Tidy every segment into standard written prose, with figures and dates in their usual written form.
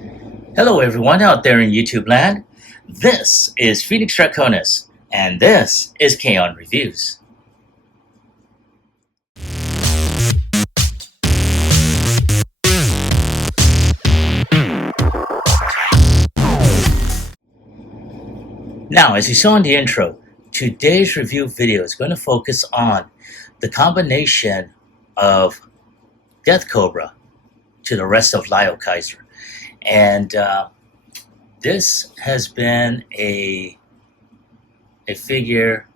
Hello everyone out there in YouTube land. This is Phoenix Draconis, and this is KAON Reviews. Now, as you saw in the intro, today's review video is going to focus on the combination of Death Cobra to the rest of Liokaiser. And this has been a figure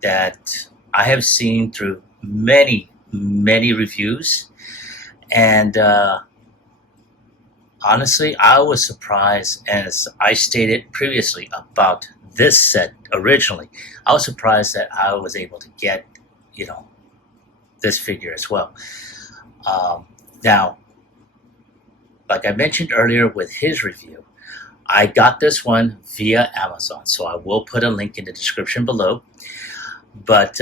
that I have seen through many reviews, and honestly, I was surprised, as I stated previously about this set originally. I was surprised that I was able to get, this figure as well. Now, like I mentioned earlier with his review, I got this one via Amazon, so I will put a link in the description below. But,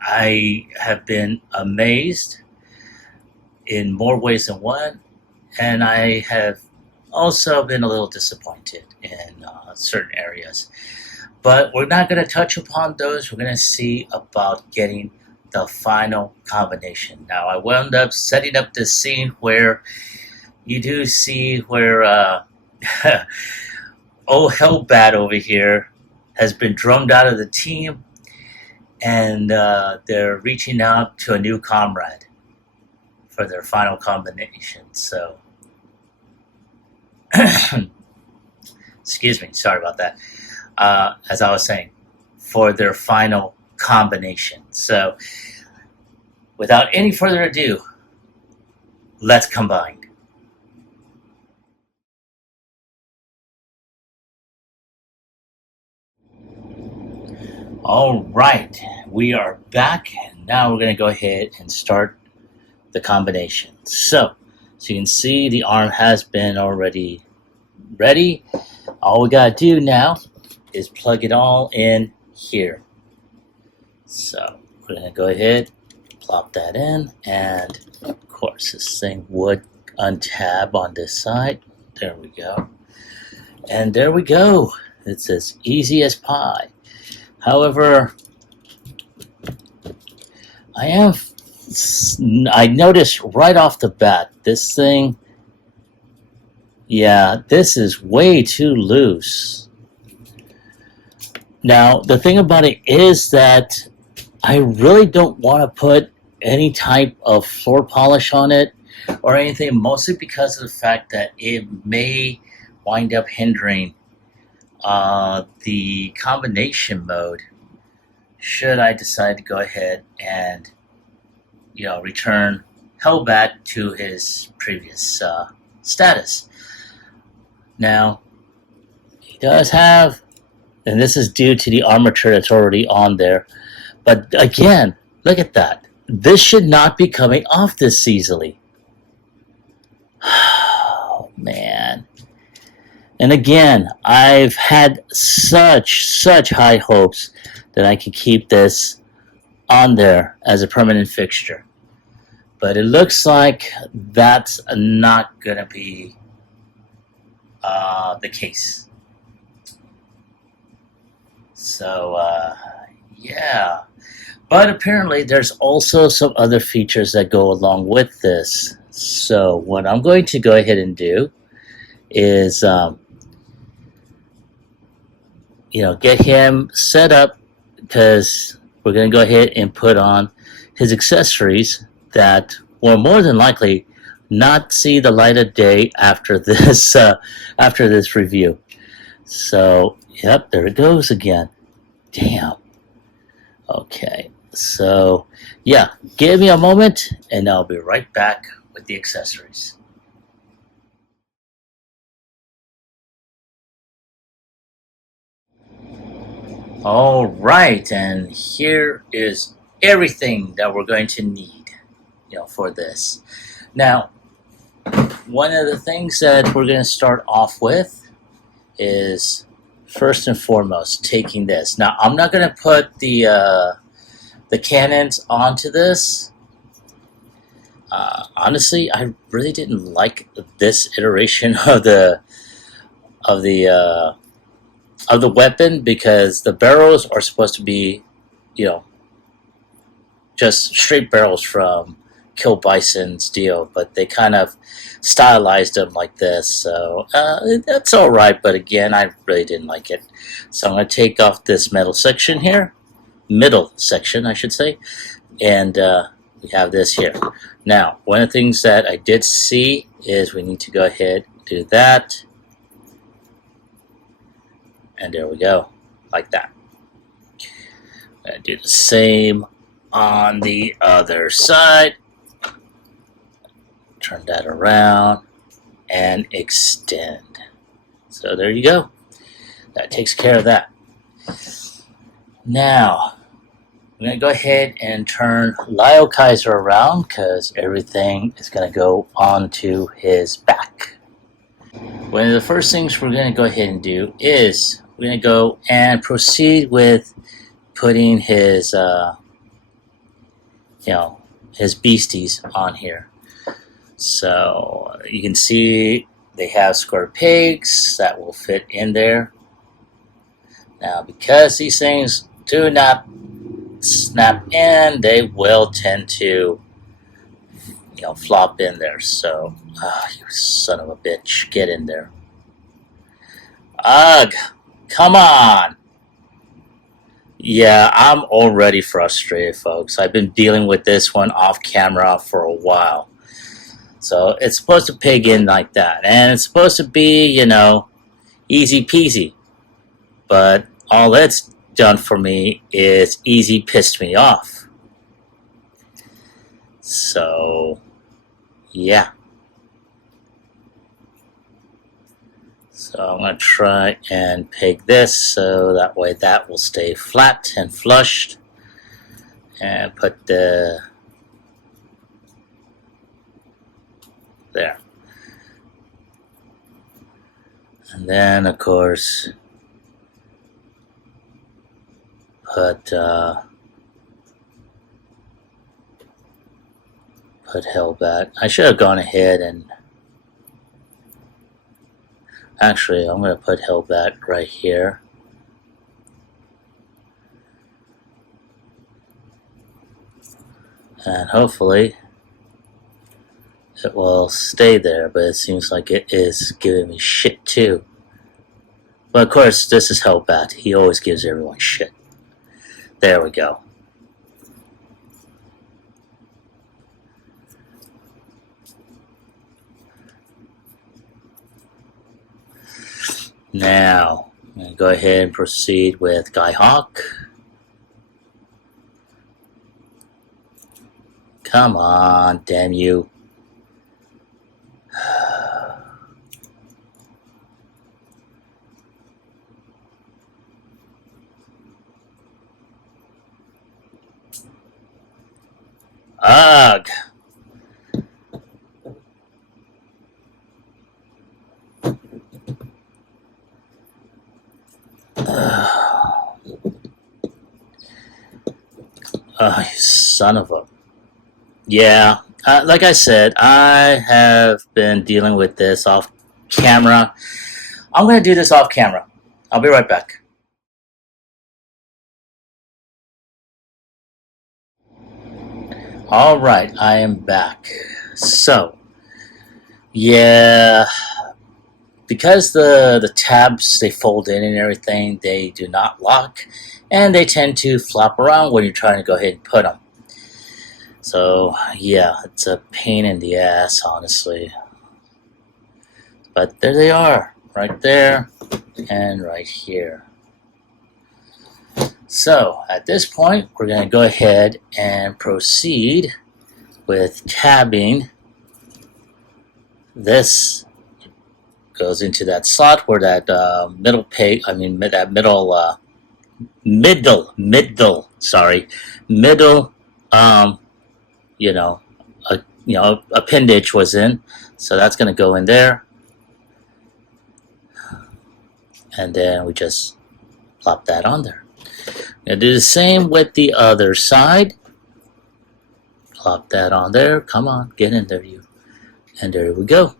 I have been amazed in more ways than one, and I have also been a little disappointed in certain areas. But we're not going to touch upon those. We're going to see about getting the final combination. Now, I wound up setting up this scene where you do see where old Hellbat over here has been drummed out of the team, and they're reaching out to a new comrade for their final combination. So, excuse me, sorry about that. As I was saying, for their final combination. So, without any further ado, let's combine. All right, we are back, and now we're going to go ahead and start the combination. So you can see the arm has been already ready. All we got to do now is plug it all in here. So we're going to go ahead, plop that in, and of course this thing would untab on this side. There we go. And there we go. It's as easy as pie. However, I noticed right off the bat, this thing, this is way too loose. Now, the thing about it is that I really don't want to put any type of floor polish on it or anything, mostly because of the fact that it may wind up hindering the combination mode should I decide to go ahead and return Hellbat to his previous status. Now, he does have, and this is due to the armature that's already on there, but again, look at that. This should not be coming off this easily. Oh, man. And again, I've had such high hopes that I could keep this on there as a permanent fixture. But it looks like that's not going to be the case. So, yeah. But apparently there's also some other features that go along with this. So what I'm going to go ahead and do is get him set up, because we're going to go ahead and put on his accessories that will more than likely not see the light of day after this review. So, yep, there it goes again. Damn. Okay, so yeah, give me a moment and I'll be right back with the accessories. All right, and here is everything that we're going to need, for this. Now, one of the things that we're going to start off with is, first and foremost, taking this. Now, I'm not going to put the cannons onto this. Honestly, I really didn't like this iteration of of the uh, the weapon, because the barrels are supposed to be, you know, just straight barrels from Kill Bison's deal, but they kind of stylized them like this. So that's all right, but again, I really didn't like it. So I'm going to take off this metal section here, middle section, I should say, and we have this here. Now, one of the things that I did see is we need to go ahead and do that, and there we go, like that. I'm going to do the same on the other side. Turn that around and extend. So there you go. That takes care of that. Now, I'm going to go ahead and turn Liokaiser around, because everything is going to go onto his back. One of the first things we're going to go ahead and do is we're going to go and proceed with putting his, his beasties on here. So you can see they have square pegs that will fit in there. Now, because these things do not snap in, they will tend to, flop in there. So, you son of a bitch, get in there. Ugh, come on. Yeah, I'm already frustrated, folks. I've been dealing with this one off camera for a while. So it's supposed to peg in like that, and it's supposed to be, easy peasy. But all it's done for me is easy pissed me off. So, yeah. So I'm going to try and peg this so that way that will stay flat and flushed. And put the... there. And then, of course, put Hellbat. I should have gone ahead and... Actually, I'm going to put Hellbat right here. And hopefully it will stay there, but it seems like it is giving me shit too. But of course, this is Hellbat. He always gives everyone shit. There we go. Now, I'm going to go ahead and proceed with Guy Hawk. Come on, damn you. Ugh. Oh, you son of a... Yeah, like I said, I have been dealing with this off camera. I'm going to do this off camera. I'll be right back. All right, I am back. So, yeah, because the tabs, they fold in and everything, they do not lock, and they tend to flop around when you're trying to go ahead and put them. So, yeah, it's a pain in the ass, honestly. But there they are, right there and right here. So, at this point, we're going to go ahead and proceed with tabbing. This goes into that slot where that middle peg, that middle, appendage was in. So that's going to go in there. And then we just plop that on there. Now do the same with the other side. Plop that on there. Come on, get in there, you. And there we go.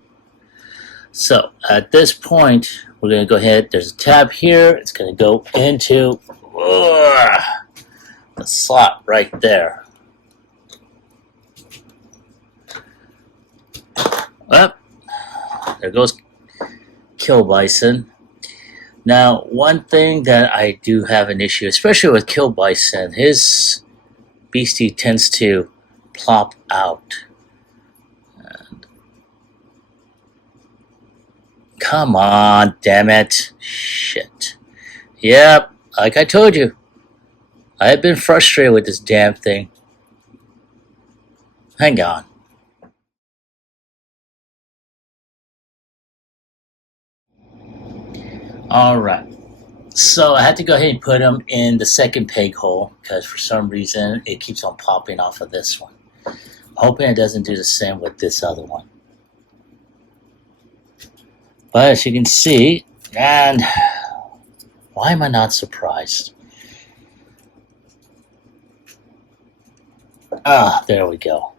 So at this point, we're going to go ahead. There's a tab here. It's going to go into the slot right there. Well, there goes Kill Bison. Now, one thing that I do have an issue, especially with Kill Bison, his beastie tends to plop out. And come on, damn it. Shit. Yep, like I told you, I have been frustrated with this damn thing. Hang on. Alright. So I had to go ahead and put him in the second peg hole because for some reason it keeps on popping off of this one. I'm hoping it doesn't do the same with this other one. But as you can see, and why am I not surprised? Ah, there we go.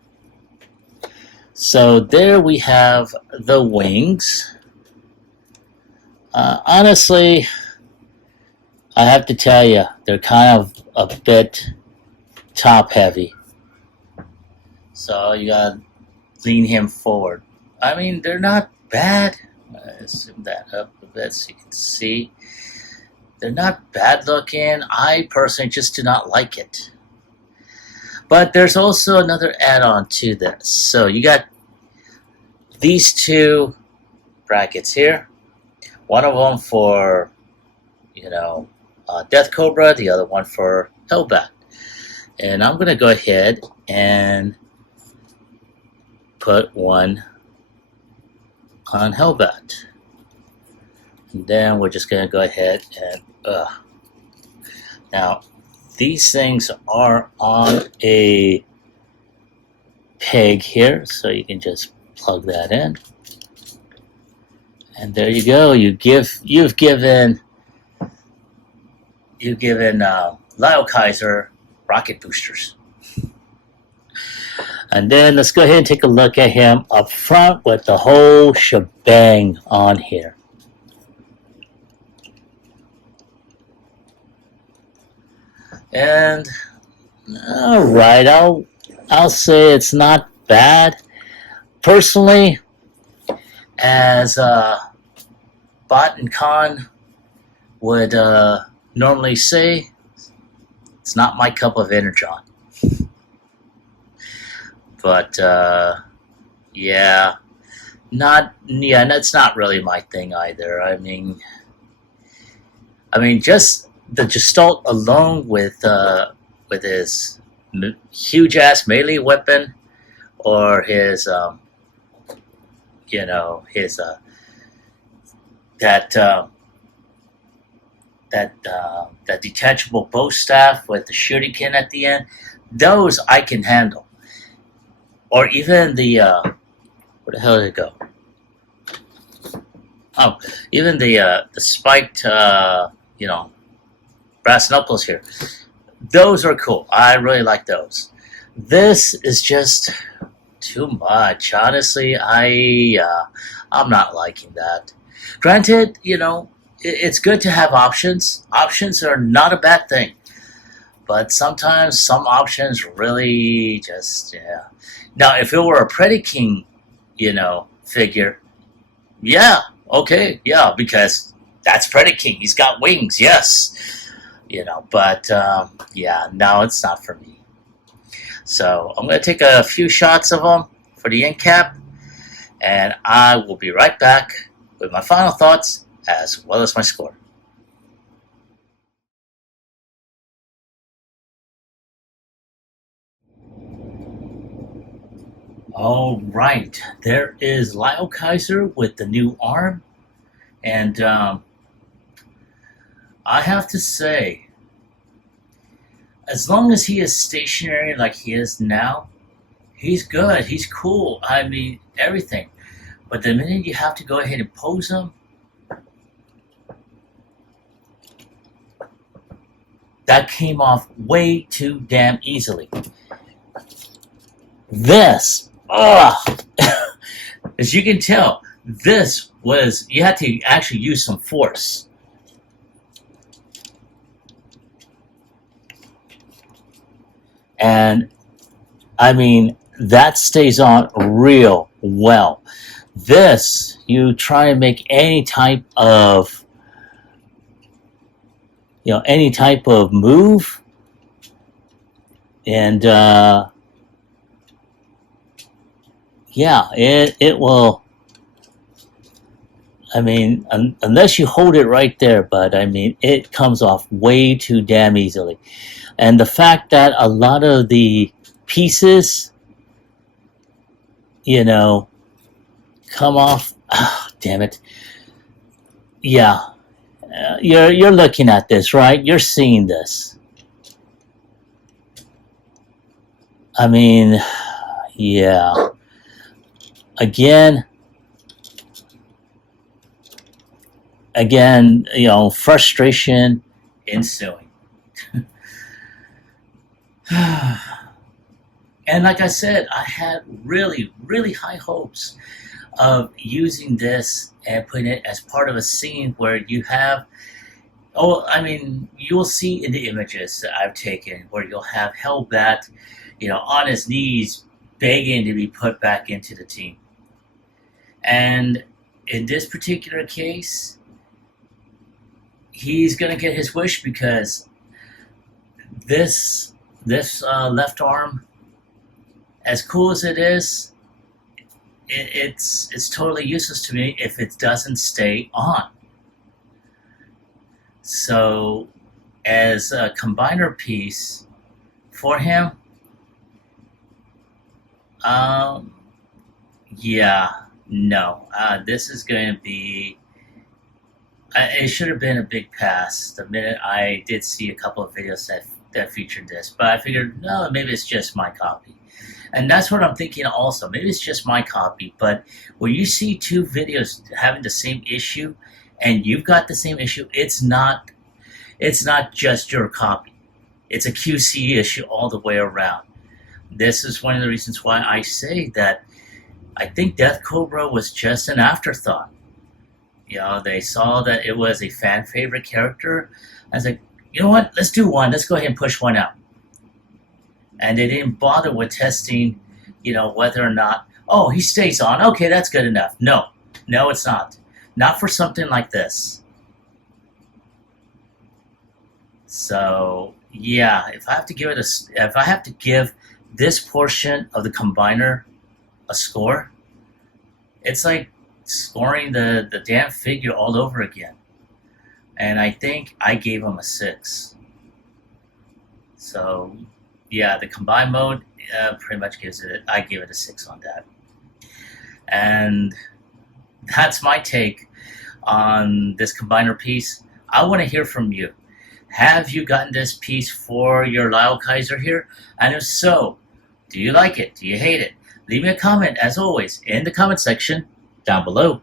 So there we have the wings. Honestly, I have to tell you, they're kind of a bit top heavy. So you gotta lean him forward. I mean, they're not bad. Zoom that up a bit so you can see. They're not bad looking. I personally just do not like it. But there's also another add-on to this. So you got these two brackets here. One of them for, Death Cobra, the other one for Hellbat. And I'm going to go ahead and put one on Hellbat. And then we're just going to go ahead and, Now, these things are on a peg here, so you can just plug that in. And there you go. You've given Liokaiser rocket boosters. And then let's go ahead and take a look at him up front with the whole shebang on here. And all right, I'll say it's not bad. Personally, as Bot and KAON would normally say, it's not my cup of energon. But that's not really my thing either. I mean, just the Gestalt alone with his huge ass melee weapon, or his that detachable bow staff with the shuriken at the end, those I can handle. Or even the where the hell did it go? Oh, even the spiked brass knuckles here. Those are cool. I really like those. This is just too much. Honestly, I'm not liking that. Granted, it's good to have options. Options are not a bad thing. But sometimes some options really just, yeah. Now, if it were a Predaking, figure, yeah, okay, yeah, because that's Predaking. He's got wings, yes. But, no, it's not for me. So I'm going to take a few shots of them for the end cap, and I will be right back with my final thoughts as well as my score. All right, there is Liokaiser with the new arm, and I have to say, as long as he is stationary like he is now, he's good, he's cool, I mean, everything. But the minute you have to go ahead and pose him, that came off way too damn easily. This, as you can tell, this was, you had to actually use some force. And I mean, that stays on real well. This, you try to make any type of, any type of move, and yeah, it will. I mean, unless you hold it right there, but I mean, it comes off way too damn easily. And the fact that a lot of the pieces, come off. Oh, damn it. Yeah, you're looking at this, right? You're seeing this. I mean, yeah. Again, frustration ensuing. And like I said, I had really, really high hopes of using this and putting it as part of a scene where you have, you'll see in the images that I've taken where you'll have Hellbat, on his knees begging to be put back into the team. And in this particular case, he's going to get his wish, because this left arm, as cool as it is, it's totally useless to me if it doesn't stay on. So, as a combiner piece for him, this is going to be. It should have been a big pass the minute I did see a couple of videos that featured this, but I figured, no, maybe it's just my copy. And that's what I'm thinking also. Maybe it's just my copy, but when you see two videos having the same issue and you've got the same issue, it's not just your copy. It's a QC issue all the way around. This is one of the reasons why I say that I think Death Cobra was just an afterthought. They saw that it was a fan favorite character. I was like, you know what? Let's do one. Let's go ahead and push one out. And they didn't bother with testing, whether or not, oh, he stays on. Okay, that's good enough. No, it's not. Not for something like this. So yeah, if I have to give this portion of the combiner a score, it's like scoring the damn figure all over again. And I think I gave him a 6. So yeah, the combine mode pretty much I gave it a 6 on that. And that's my take on this combiner piece. I want to hear from you. Have you gotten this piece for your Liokaiser here? And if so, do you like it? Do you hate it? Leave me a comment, as always, in the comment section down below.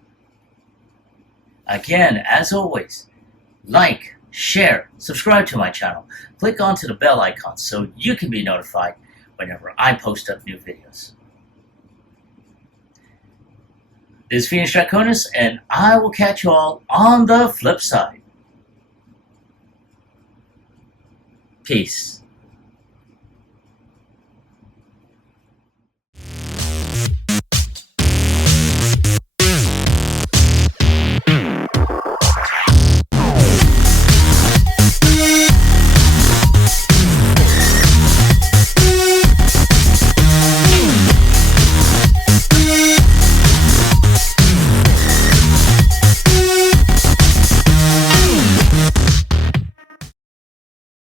Again, as always, like, share, subscribe to my channel. Click onto the bell icon so you can be notified whenever I post up new videos. This is Phoenix Draconis, and I will catch you all on the flip side. Peace.